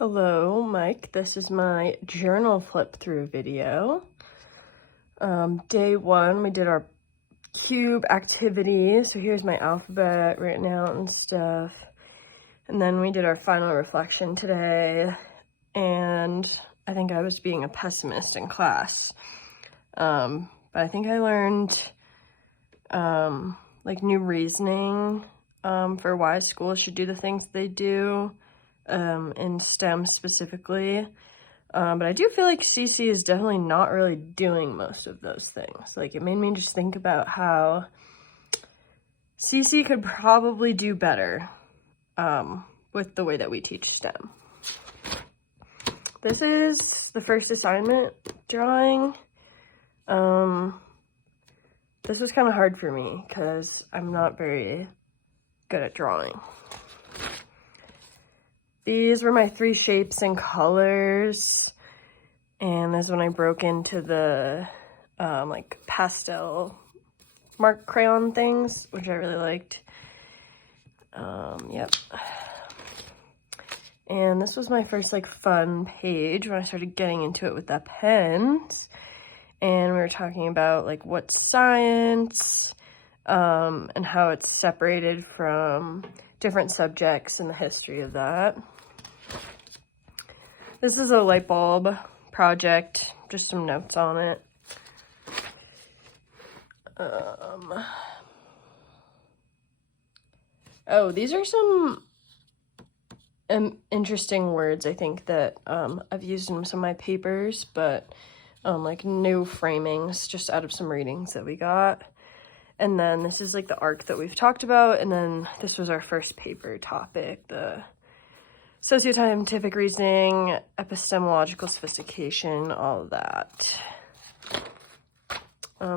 Hello, Mike. This is my journal flip through video. Day one, we did our cube activity. So here's my alphabet written out and stuff. And then we did our final reflection today. And I think I was being a pessimist in class. But I think I learned like new reasoning for why schools should do the things they do. In STEM specifically, but I do feel like CC is definitely not really doing most of those things. Like, it made me just think about how CC could probably do better with the way that we teach STEM. This is the first assignment drawing. This was kind of hard for me because I'm not very good at drawing. These were my 3 shapes and colors, and this is when I broke into the like pastel mark crayon things, which I really liked. Yep. And this was my first like fun page when I started getting into it with the pens, and we were talking about like what's science, and how it's separated from different subjects and the history of that. This is a light bulb project, just some notes on it. Oh, these are some interesting words, I think, that I've used in some of my papers, but like new framings just out of some readings that we got. And then this is like the arc that we've talked about, and then this was our first paper topic, the socioscientific reasoning, epistemological sophistication, all of that.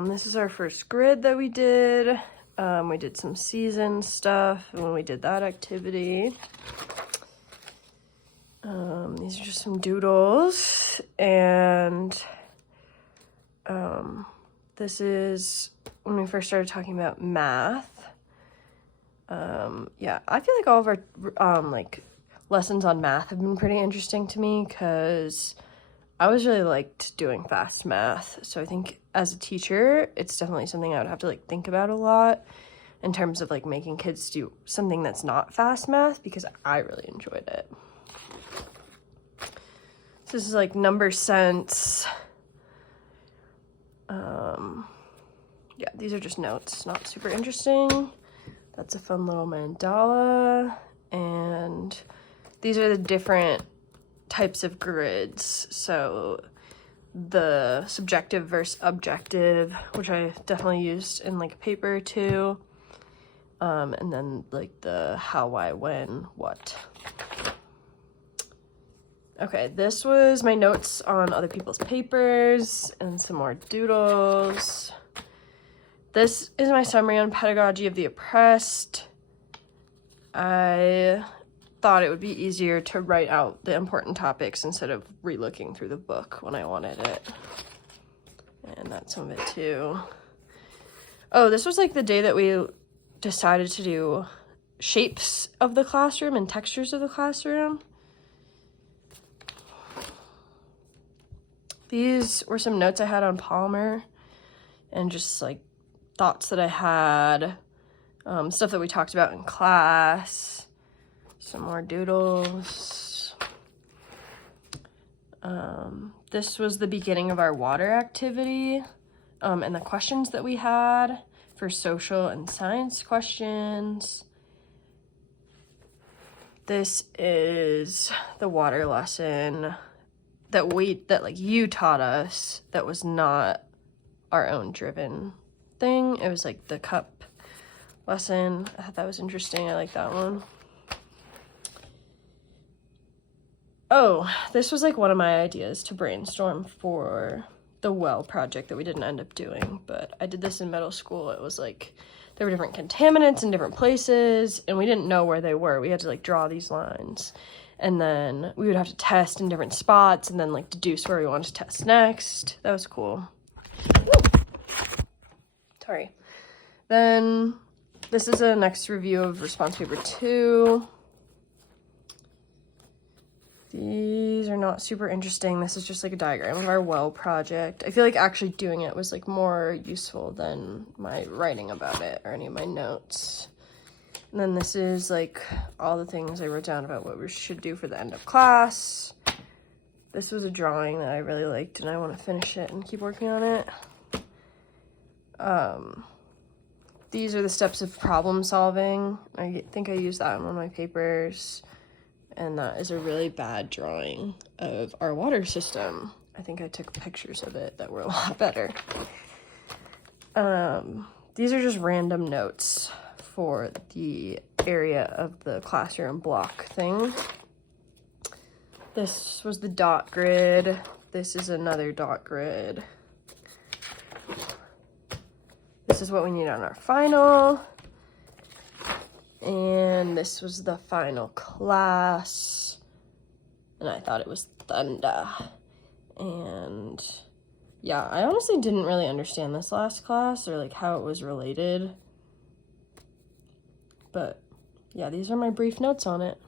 This is our first grid that we did. We did some season stuff when we did that activity. These are just some doodles, and this is when we first started talking about math. Yeah, I feel like all of our like lessons on math have been pretty interesting to me because I always really liked doing fast math. So I think as a teacher, it's definitely something I would have to like think about a lot in terms of like making kids do something that's not fast math, because I really enjoyed it. So this is like number sense. Yeah, these are just notes, not super interesting. That's a fun little mandala. And these are the different types of grids. So the subjective versus objective, which I definitely used in like a paper or two. And then like the how, why, when, what. Okay, this was my notes on other people's papers and some more doodles. This is my summary on pedagogy of the oppressed. I thought it would be easier to write out the important topics instead of re-looking through the book when I wanted it. And that's some of it too. Oh, this was like the day that we decided to do shapes of the classroom and textures of the classroom. These were some notes I had on Palmer and just like thoughts that I had, stuff that we talked about in class, some more doodles. This was the beginning of our water activity, and the questions that we had for social and science questions. This is the water lesson that like you taught us that was not our own driven thing. It was like the cup lesson. I thought that was interesting. I like that one. Oh, this was like one of my ideas to brainstorm for the well project that we didn't end up doing, but I did this in middle school. It was like there were different contaminants in different places, and we didn't know where they were. We had to like draw these lines, and then we would have to test in different spots and then like deduce where we wanted to test next. That was cool. Sorry. Then this is a next review of response paper 2. These are not super interesting. This is just like a diagram of our well project. I feel like actually doing it was like more useful than my writing about it or any of my notes. And then this is like all the things I wrote down about what we should do for the end of class. This was a drawing that I really liked and I want to finish it and keep working on it. These are the steps of problem solving. I think I used that in one of my papers. And that is a really bad drawing of our water system. I think I took pictures of it that were a lot better. These are just random notes for the area of the classroom block thing. This was the dot grid. This is another dot grid. This is what we need on our final. And this was the final class. And I thought it was thunder. And yeah, I honestly didn't really understand this last class or like how it was related. But yeah, these are my brief notes on it.